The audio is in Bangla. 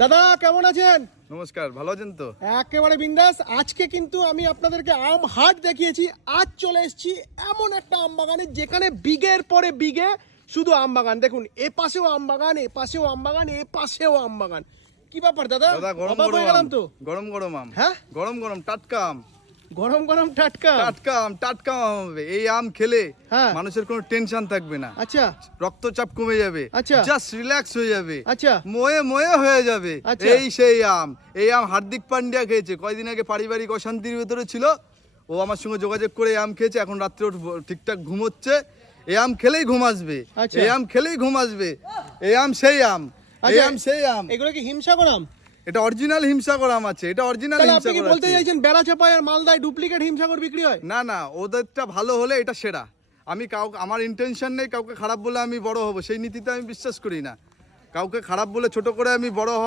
দাদা কেমন আছেন? নমস্কার, ভালো আছেন তো? একেবারে বিন্দাস। আজকে কিন্তু আমি আপনাদেরকে আম হাট দেখিয়েছি, আজ চলে এসেছি এমন একটা আম বাগানে যেখানে বিঘের পরে বিঘে শুধু আম বাগান। দেখুন এ পাশেও আম বাগান, এ পাশেও আম বাগান, এ পাশেও আম বাগান। কি ব্যাপার দাদা? দাদা গরম অবাক গরম হয়ে গেলাম আম, তো। গরম গরম আম। হ্যাঁ? গরম গরম টাটকা আম, গরম গরম টাটকা। টাটকা আম হবে। এই আম খেলে হ্যাঁ। মানুষের কোনো টেনশন থাকবে না, আচ্ছা রক্তচাপ কমে যাবে, আচ্ছা। জাস্ট রিল্যাক্স হয়ে যাবে, আচ্ছা ময়ে ময়ে হয়ে যাবে। আচ্ছা। এই সেই আম, এই আম হার্দিক পান্ডিয়া খেয়েছে। কয়দিন আগে পারিবারিক অশান্তির ভেতরে ছিল, ও আমার সঙ্গে যোগাযোগ করে এই আম খেয়েছে। এখন রাত্রে ওর ঠিকঠাক ঘুম হচ্ছে। এই আম খেলেই ঘুম আসবে, আচ্ছা। এই আম খেলেই ঘুম আসবে। এই আম সেই আম, এই আচ্ছা, আম সেই আম। এগুলো কি হিমসাগর আম? এটা অরিজিনাল হিমসাগর আম আছে, এটা অরিজিনাল তাহলে আপনি কি হিমসাগর বলতে আছে। চাইছেন বেড়া চাপায় আর মালদায় ডুপ্লিকেট হিমসাগর বিক্রি হয়? না না, ওদেরটা ভালো হলে এটা সেরা। আমি কাউকে, আমার ইন্টেনশন নেই কাউকে খারাপ বলে আমি বড় হব, সেই নীতিতে আমি বিশ্বাস করি না। কাউকে খারাপ বলে ছোট করে আমি বড় হওয়া